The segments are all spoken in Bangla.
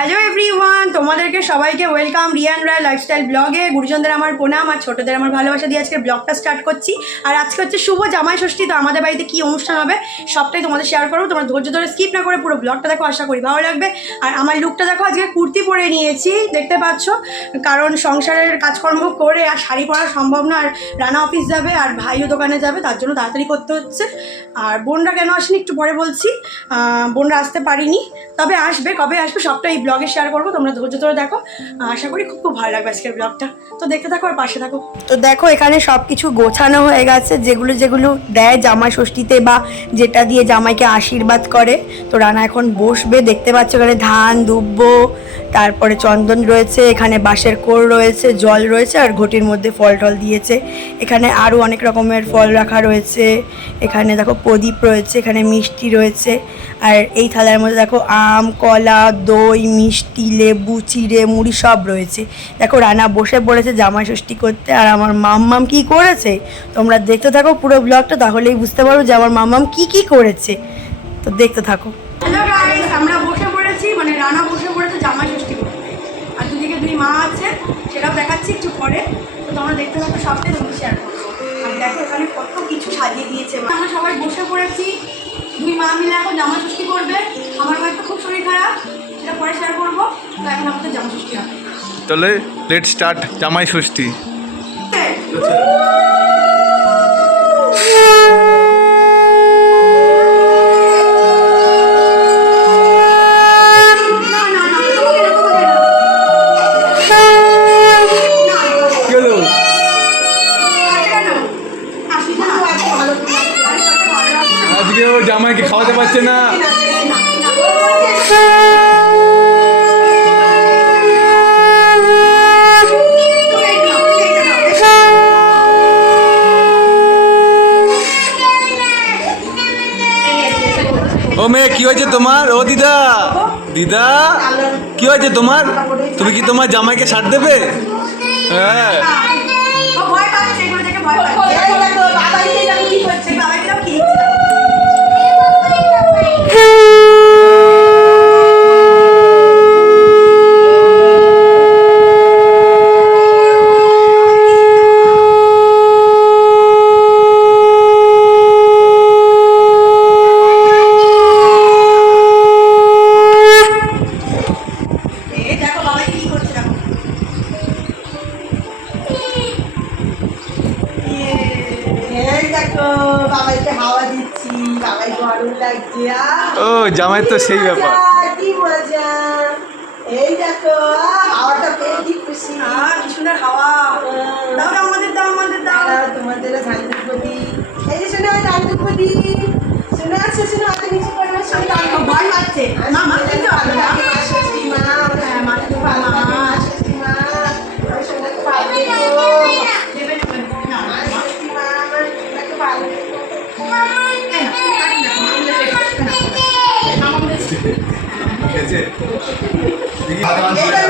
Allô, তোমাদেরকে সবাইকে ওয়েলকাম রিয়ান রায় লাইফস্টাইল ব্লগে গুরুজনদের আমার প্রণাম আর ছোটদের আমার ভালোবাসা দিয়ে আজকে ব্লগটা স্টার্ট করছি। আর আজকে হচ্ছে শুভ জামাই ষষ্ঠী, তো আমাদের বাড়িতে কি অনুষ্ঠান হবে সবটাই তোমাদের শেয়ার করব। তোমরা ধৈর্য ধরে স্কিপ না করে পুরো ব্লগটা দেখো, আশা করি ভালো লাগবে। আর আমার লুকটা দেখো, আজকে কুর্তি পরে নিয়েছি, দেখতে পাচ্ছ? কারণ সংসারের কাজকর্ম করে আর শাড়ি পরা সম্ভব না, আর রানা অফিস যাবে আর ভাইও দোকানে যাবে, তার জন্য তাড়াতাড়ি করতে হচ্ছে। আর বোনরা কেন আসেনি একটু পরে বলছি বোনরা আসতে পারিনি। তবে আসবে, কবে আসবে সবটা এই ব্লগে শেয়ার করব, তোমরা ধৈর্য ধরে দেখো, আশা করি খুব খুব ভালো লাগবে আজকের ব্লগটা তো দেখতে থাকো আর পাশে থাকো। তো দেখো, এখানে সব কিছু গোছানো হয়ে গেছে, যেগুলো যেগুলো দেয় জামাই ষষ্ঠীতে বা যেটা দিয়ে জামাইকে আশীর্বাদ করে। তো রানা এখন বসবে, দেখতে পাচ্ছ এখানে ধান, দুব্ব, তারপরে চন্দন রয়েছে, এখানে বাঁশের কোর রয়েছে, জল রয়েছে, আর ঘটির মধ্যে ফল টল দিয়েছে। এখানে আরও অনেক রকমের ফল রাখা রয়েছে। এখানে দেখো প্রদীপ রয়েছে, এখানে মিষ্টি রয়েছে। আর এই থালার মধ্যে দেখো আম, কলা, দই, মিষ্টি, লেবু চিড়ে মুড়ি সব রয়েছে। দেখো, রানা বসে পড়েছে জামাই ষষ্ঠী করতে আর আমার মাম্মাম কি করেছে? তোমরা দেখতে থাকো পুরো ব্লগটা তাহলেই বুঝতে পারো যে আমার মাম্মাম কি কি করেছে। তো দেখতে থাকো। আমরা বসে পড়েছি মানে রানা বসে পড়েছে জামাই ষষ্ঠী করতে। আর দুদিকে দুই মা আছে, সেটাও দেখাচ্ছি একটু পরে। তো তোমরা দেখতে থাকো, সবটাই তোমাকে শেয়ার করব। আর দেখো, এখানে কত কিছু সাজিয়ে দিয়েছে আমরা সবাই বসে পড়েছি, দুই মা মিলে এখন জামা ষষ্ঠী করবে। আমার একটা খুব শরীর খারাপ, সেটা পরে শেয়ার করব। তাহলে লেট স্টার্ট জামাই ষষ্ঠী। কি হয়েছে তোমার? ও দিদা। দিদা, কি হয়েছে তোমার? তুমি কি তোমার জামাইকে ছাড় দেবে? হ্যাঁ। জামাই তো সেই ব্যাপার। মজা, কি মজা। এই দেখো হাওয়াটা পেয়ে কি খুশি। আর কি সুন্দর হাওয়া। দাও দাও আমাদের দাও আমাদের দাও। তোমাদের ঝালদুপতি এই যে শোনো ঝালদুপতি শোনো আছে শোনো হাতে নিচে করবে শোনো ভয় পাচ্ছে মা এই দেখো মামা আমি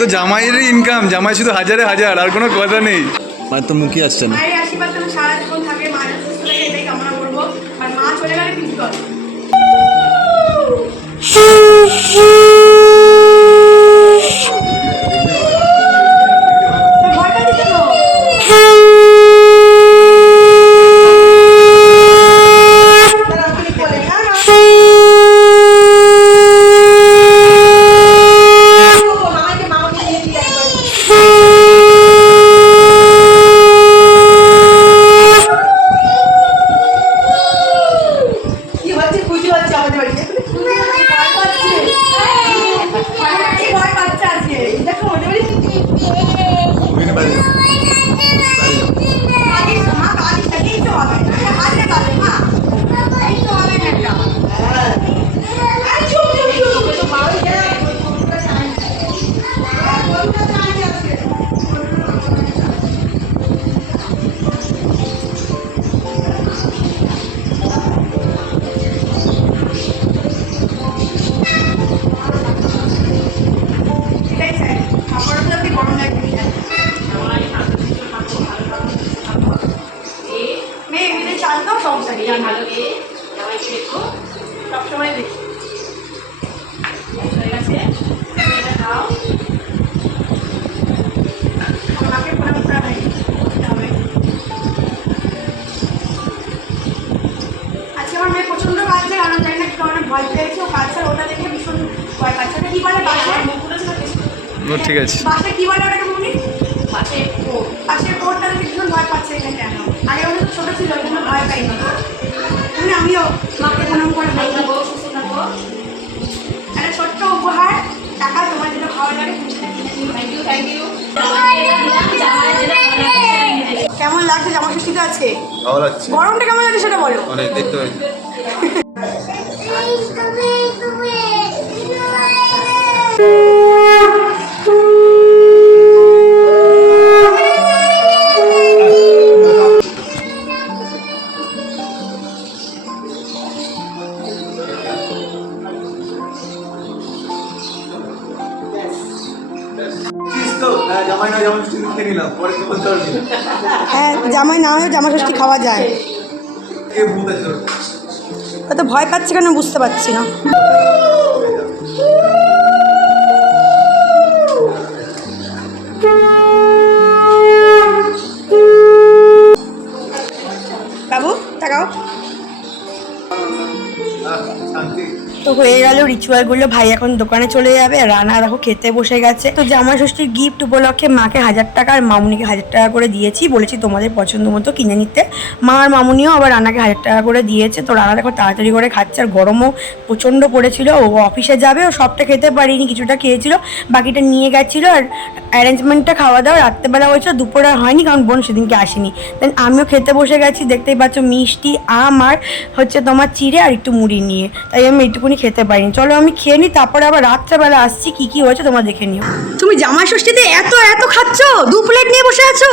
তো জামাইয়েরই ইনকাম জামাই শুধু হাজারে হাজার আর কোনো কথা নেই মানে তো মুখে আসছে না মায়ের দেখি হয়ে গেছে? আমাকে করা হয়নি। আজকে আমার মেয়ে প্রচণ্ড কাঁদছে কারণ জানি না কারণে ভয় পেয়েছে। ও কাঁদছে ওটা দেখে ভীষণ ভয় পাচ্ছে। ওটা কি বলে? বাসে ঠিক আছে। বাসে কি বলে ওটাকে মনে পাশে কোট পাশের কোটটা ভীষণ ভয় পাচ্ছে এটা কেন? আগে ওটা তো ছোটো ছিল ওই জন্য ভয় পাইনি। তুমি আমিও মাকে প্রণাম করে বলব একটা ছোট্ট উপহার টাকা তোমার যেটা ভালো লাগে থ্যাংক ইউ থ্যাংক ইউ কেমন লাগছে জামা ষষ্ঠীতে আছে ভালো লাগছে। গরমটা কেমন লাগছে সেটা বলো। অনেক দেখতে পাই হ্যাঁ জামাই না হয়েও জামা ষষ্ঠী খাওয়া যায়। কে ভূত আছে তোর? ও তো ভয় পাচ্ছে কেন? বুঝতে পারছি না। হয়ে গেল রিচুয়ালগুলো ভাই এখন দোকানে চলে যাবে রানা দেখো খেতে বসে গেছে। তো জামা ষষ্ঠীর গিফট উপলক্ষে মাকে হাজার টাকা আর মামুনিকে হাজার টাকা করে দিয়েছি। বলেছি তোমাদের পছন্দ মতো কিনে নিতে। মা আর মামুনিও আবার রানাকে হাজার টাকা করে দিয়েছে। তো রানা দেখো তাড়াতাড়ি করে খাচ্ছে, আর গরমও প্রচণ্ড পড়েছিল। ও অফিসে যাবে, ও সবটা খেতে পারিনি, কিছুটা খেয়েছিল। বাকিটা নিয়ে গেছিল, আর অ্যারেঞ্জমেন্টটা খাওয়া দাওয়া রাত্রেবেলা হয়েছিল, দুপুরে হয়নি, কারণ বোন সেদিনকে আসেনি। দেন আমিও খেতে বসে গেছি, দেখতেই পাচ্ছ মিষ্টি, আম, আর হচ্ছে তোমার চিড়ে আর একটু মুড়ি নিয়ে। তাই আমি এইটুকুনি খেতে পারিনি। চলো আমি খেয়ে নিই তারপরে আবার রাত্রেবেলা আসছি, কি কি হয়েছে তোমরা দেখে নিও। তুমি জামাই ষষ্ঠীতে এত এত খাচ্ছ? দু প্লেট নিয়ে বসে আছো?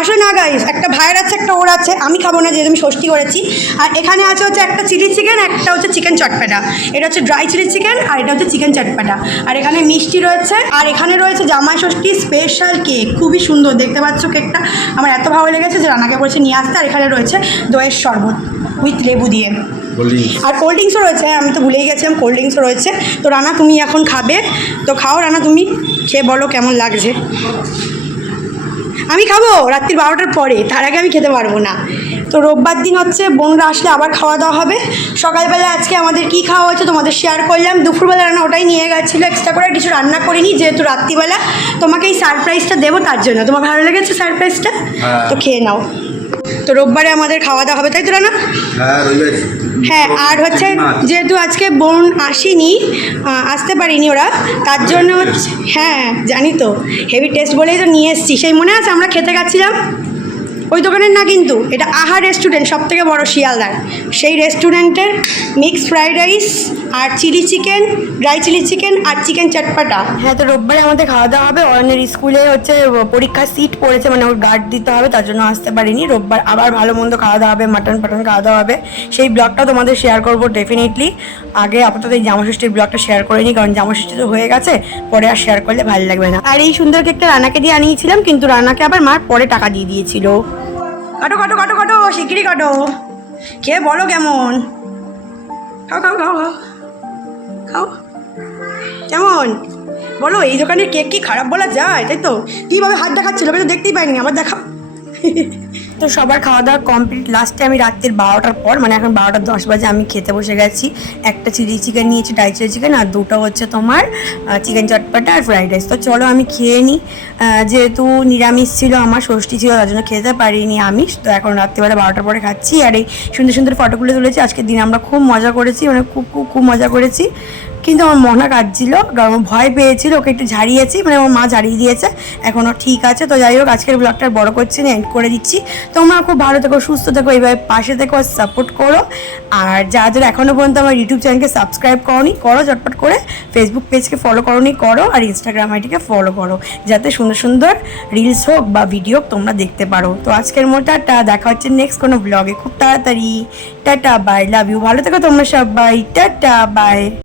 আসলে না গাইস একটা ভাইয়ের আছে, একটা ওর আছে, আমি খাব না যেহেতু আমি ষষ্ঠী করেছি। আর এখানে আছে হচ্ছে একটা চিলি চিকেন, একটা হচ্ছে চিকেন চটপাটা। এটা হচ্ছে ড্রাই চিলি চিকেন আর এটা হচ্ছে চিকেন চটপাটা। আর এখানে মিষ্টি রয়েছে, আর এখানে রয়েছে জামাই ষষ্ঠী স্পেশাল কেক খুবই সুন্দর, দেখতে পাচ্ছ কেকটা আমার এত ভালো লেগেছে যে রানাকে বলছে নিয়ে আসতে, আর এখানে রয়েছে দইয়ের শরবত উইথ লেবু দিয়ে। আর কোল্ড ড্রিঙ্কসও রয়েছে আমি তো ভুলেই গেছিলাম কোল্ড ড্রিঙ্কসও রয়েছে। তো রানা তুমি এখন খাবে। তো খাও রানা তুমি। খেয়ে বলো কেমন লাগছে। আমি খাব রাত্রির বারোটার পরে তার আগে আমি খেতে পারব না। তো রোববার দিন হচ্ছে বোনরা আসলে আবার খাওয়া দাওয়া হবে। সকালবেলা আজকে আমাদের কি খাওয়া হয়েছে তোমাদের শেয়ার করলাম। দুপুরবেলা রান্না ওটাই নিয়ে গেছিল এক্সট্রা করে কিছু রান্না করিনি যেহেতু রাত্রিবেলা। তোমাকে এই সারপ্রাইজটা দেবো তার জন্য। তোমার ভালো লেগেছে সারপ্রাইজটা হ্যাঁ। তো খেয়ে নাও। তো রোববারে আমাদের খাওয়া দাওয়া হবে তাই তো রানা? হ্যাঁ হ্যাঁ আর হচ্ছে যেহেতু আজকে বোন আসেনি আসতে পারিনি ওরা তার জন্য হচ্ছে হ্যাঁ জানি তো হেভি টেস্ট বলেই তো নিয়ে এসেছি। সেই মনে আছে আমরা খেতে গেছিলাম? ওই দোকানের না কিন্তু এটা আহা রেস্টুরেন্ট সব থেকে বড়ো শিয়ালদার। সেই রেস্টুরেন্টের মিক্স ফ্রাইড রাইস আর chilli chicken dry chilli chicken আর চিকেন চটপাটা। হ্যাঁ তো রোববারে আমাদের খাওয়া দাওয়া হবে। অরণ্যের স্কুলে হচ্ছে পরীক্ষার সিট পড়েছে মানে ওর গার্ড দিতে হবে তার জন্য আসতে পারিনি। রোববার আবার ভালো মন্দ খাওয়া দাওয়া হবে মাটন ফাটন খাওয়া দাওয়া হবে। সেই ব্লগটা তোমাদের শেয়ার করব ডেফিনেটলি আগে আপাতত এই জামাষষ্ঠীর ব্লগটা শেয়ার করে নিই কারণ জামাষষ্ঠী তো হয়ে গেছে। পরে আর শেয়ার করলে ভালো লাগবে না। আর এই সুন্দর কেকটা রানাকে দিয়ে আনিয়েছিলাম কিন্তু রানাকে আবার মার পরে টাকা দিয়ে দিয়েছিল। কাটো কাটো কাটো কাটো শিগগিরই কাটো। খেয়ে বলো কেমন। খাও খাও খাও খাও। খাও। কেমন? বলো, এই দোকানের কেক কি খারাপ বলা যায়? তাই তো? কীভাবে হাত দেখাচ্ছিল? আমি তো দেখতেই পাইনি, আমার দেখা তো সবার খাওয়া দাওয়া কমপ্লিট লাস্টে আমি রাত্রির বারোটার পর মানে এখন বারোটা দশ বাজে, আমি খেতে বসে গেছি। একটা চিলি চিকেন নিয়েছি ডাই চিলি চিকেন আর দুটো হচ্ছে তোমার চিকেন চটপাটা আর ফ্রাইড রাইস তো চলো আমি খেয়ে নিই যেহেতু নিরামিষ ছিল আমার, ষষ্ঠী ছিল, তার জন্য খেতে পারিনি আমিষ তো এখন রাত্রিবেলা বারোটার পরে খাচ্ছি। আর এই সুন্দর সুন্দর ফটোগুলো তুলেছি। আজকের দিন আমরা খুব মজা করেছি মানে খুব খুব খুব মজা করেছি। কিন্তু আমার মনা কাটছিল কারণ ভয় পেয়েছিল, ওকে একটু ঝাড়িয়েছি মানে আমার মা ঝাড়িয়ে দিয়েছে। এখনও ঠিক আছে, তো যাই হোক, আজকের ব্লগটা বড় করছি না এন্ড করে দিচ্ছি। তোমরা খুব ভালো থেকো, সুস্থ থেকো, এইভাবে পাশে থেকো সাপোর্ট করো। আর যারা যারা এখনও পর্যন্ত আমার ইউটিউব চ্যানেলকে সাবস্ক্রাইব করনি, করো চটপট করে। ফেসবুক পেজকে ফলো করনি, করো। আর ইনস্টাগ্রাম আইডিকে ফলো করো, যাতে সুন্দর সুন্দর রিলস হোক বা ভিডিও তোমরা দেখতে পারো। তো আজকের মতো টাটা, দেখা হচ্ছে নেক্সট কোনো ব্লগে খুব তাড়াতাড়ি। টাটা বাই লাভ ইউ ভালো থেকো তোমরা সবাই। Tata bye